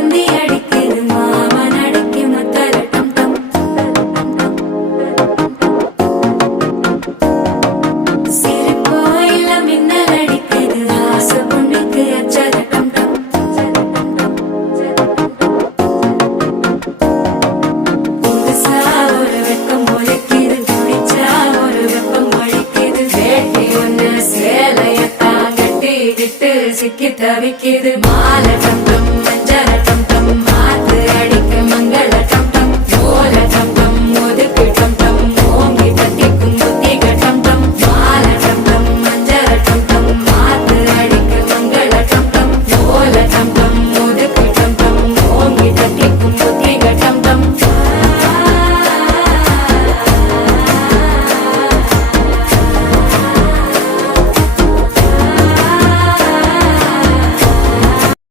தந்தி அடிக்குது மாமன் அடிக்கு மத்தல டம் டம் சிரிப்போ இல்ல மின்னல் அடிக்குது ஆச பொண்ணுக்கு அச்சத டம் டம் புதுசா ஒரு வெப்பம் ஒழிக்குது குடிச்சா ஒரு வெப்பம் ஒழிக்குது வேட்டி ஒண்ணு சேலையத்தான் கட்டிக்கிட்டு சிக்கி தவிக்குது மாலை டம்